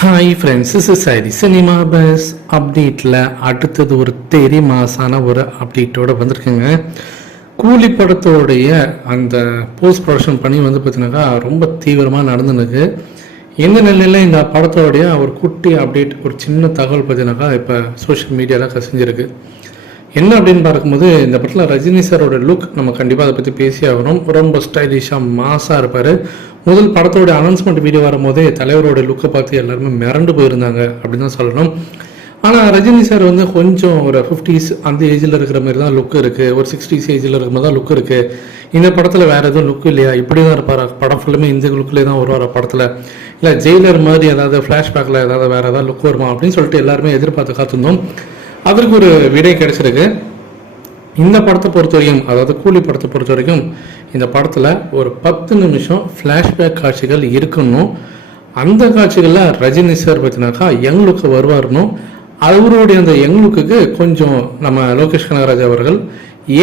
Hi friends is sorry cinema buzz அப்டேட்டில் அடுத்தது ஒரு தெரி மாசான ஒரு அப்டேட்டோட வந்திருக்குங்க. கூலி படத்தோடைய அந்த போஸ்ட் ப்ரொடக்ஷன் பண்ணி வந்து பார்த்தீங்கன்னாக்கா ரொம்ப தீவிரமாக நடந்துனுக்கு எந்த நிலையில் இந்த படத்தோடைய ஒரு குட்டி அப்டேட் ஒரு சின்ன தகவல் பார்த்தீங்கன்னாக்கா இப்போ சோஷியல் மீடியாவில் கசிஞ்சிருக்கு. என்ன அப்படின்னு பார்க்கும்போது இந்த படத்தில் ரஜினி சாரோட லுக் நம்ம கண்டிப்பாக அதை பற்றி பேசி ஆகணும். ரொம்ப ஸ்டைலிஷாக மாஸாக இருப்பார். முதல் படத்தோட அனௌன்ஸ்மெண்ட் வீடியோ வரும்போதே தலைவரோட லுக்கை பார்த்து எல்லாருமே மிரண்டு போயிருந்தாங்க அப்படின்னு தான் சொல்லணும். ஆனால் ரஜினி சார் வந்து கொஞ்சம் ஒரு ஃபிஃப்டிஸ் அந்த ஏஜில் இருக்கிற மாதிரி தான் லுக் இருக்குது ஒரு சிக்ஸ்டீஸ் ஏஜில் இருக்கிற மாதிரி தான் லுக் இருக்குது இந்த படத்தில் வேறு எதுவும் லுக் இல்லையா? இப்படி தான் இருப்பார்? படம் ஃபுல்லுமே இந்த லுக்கிலே தான் வருவார் படத்தில்? இல்லை ஜெயிலர் மாதிரி ஏதாவது ஃப்ளாஷ்பேக்கில் ஏதாவது வேறு ஏதாவது லுக் வருமா? அப்படின்னு சொல்லிட்டு எல்லாருமே எதிர்பார்த்து காத்திருந்தோம். அதற்கு ஒரு விடை கிடைச்சிருக்கு. இந்த படத்தை பொறுத்த வரைக்கும் அதாவது கூலி படத்தை பொறுத்த வரைக்கும் இந்த படத்தில் ஒரு பத்து நிமிஷம் ஃப்ளாஷ்பேக் காட்சிகள் இருக்கணும். அந்த காட்சிகளில் ரஜினி சார் பார்த்தினாக்கா யங் லுக்கு வருவார்னும் அவருடைய அந்த யங் லுக்குக்கு கொஞ்சம் நம்ம லோகேஷ் கனகராஜ் அவர்கள்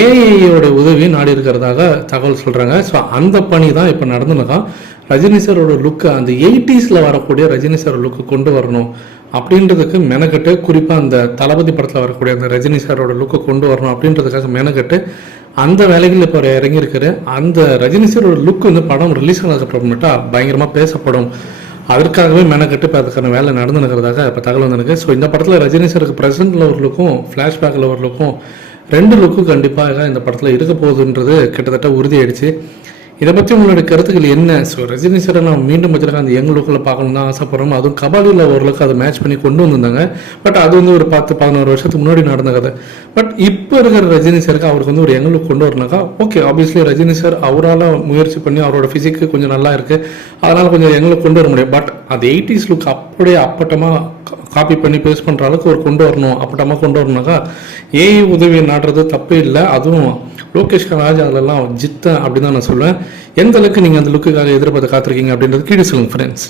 ஏஐயோட உதவி நாடி இருக்கிறதாக தகவல் சொல்கிறாங்க ஸோ அந்த பணி தான் இப்போ நடந்துனுக்கா ரஜினி சாரோட லுக்கு அந்த எயிட்டிஸில் வரக்கூடிய ரஜினி சாரோட லுக்கு கொண்டு வரணும் அப்படின்றதுக்கு மெனக்கட்டு குறிப்பாக அந்த தளபதி படத்தில் வரக்கூடிய அந்த ரஜினி சாரோட லுக்கை கொண்டு வரணும் அப்படின்றதுக்காக மெனக்கட்டு அந்த வேலைகளில் இப்போ இறங்கியிருக்காரு. அந்த ரஜினி சாரோட லுக் வந்து படம் ரிலீஸ் ஆனதுக்கு பயங்கரமாக பேசப்படும். அதற்காகவே மெனக்கட்டு இப்போ அதுக்கான வேலை நடந்து நடக்கிறதாக இப்போ தகவல் வந்திருக்கு. ஸோ இந்த படத்தில் ரஜினி சாருக்கு ப்ரெசென்ட்டில் ஒரு லுக்கும் ஃப்ளாஷ்பேக்கில் ஒரு லுக்கும் ரெண்டு லுக்கும் கண்டிப்பாக இந்த படத்தில் இருக்க போகுதுன்றது கிட்டத்தட்ட உறுதியாயிடுச்சு. இதை பற்றி உங்களுடைய கருத்துக்கள் என்ன? ஸோ ரஜினி சாரை நான் மீண்டும் வச்சிருக்க அந்த யங் லுக்கில் பார்க்கணும் தான் ஆசைப்படுறோம். அதுவும் கபாலியில் ஓரளவுக்கு அதை மேட்ச் பண்ணி கொண்டு வந்திருந்தாங்க. பட் அது வந்து ஒரு பத்து பதினோரு வருஷத்துக்கு முன்னாடி நடந்த கதை. பட் இப்போ இருக்கிற ரஜினி சாருக்கு அவருக்கு வந்து ஒரு யங் லுக் கொண்டு வரனாக்கா ஓகே ஆப்வியஸ்லி ரஜினி சார் அவரால் முயற்சி பண்ணி அவரோட ஃபிசிக்கு கொஞ்சம் நல்லா இருக்குது அதனால் கொஞ்சம் யங் லுக் கொண்டு வர முடியும். பட் அது எயிட்டிஸ் லுக் அப்படியே அப்பட்டமாக காப்பி பண்ணி பேஸ்ட் பண்ணுற அளவுக்கு ஒரு கொண்டு வரணும். அப்பட்டமாக கொண்டு வரணுனாக்கா ஏஐ உதவி நாடுறது தப்பே இல்லை. அதுவும் லோகேஷ் கனராஜ் அதிலெல்லாம் ஜித்த அப்படின்னு தான் நான் சொல்லுவேன் எந்த அளவுக்கு நீங்கள் அந்த லுக்குக்காக எதிர்பார்த்து காத்திருக்கீங்க அப்படின்றது கீழே சொல்லுங்கள் ஃப்ரெண்ட்ஸ்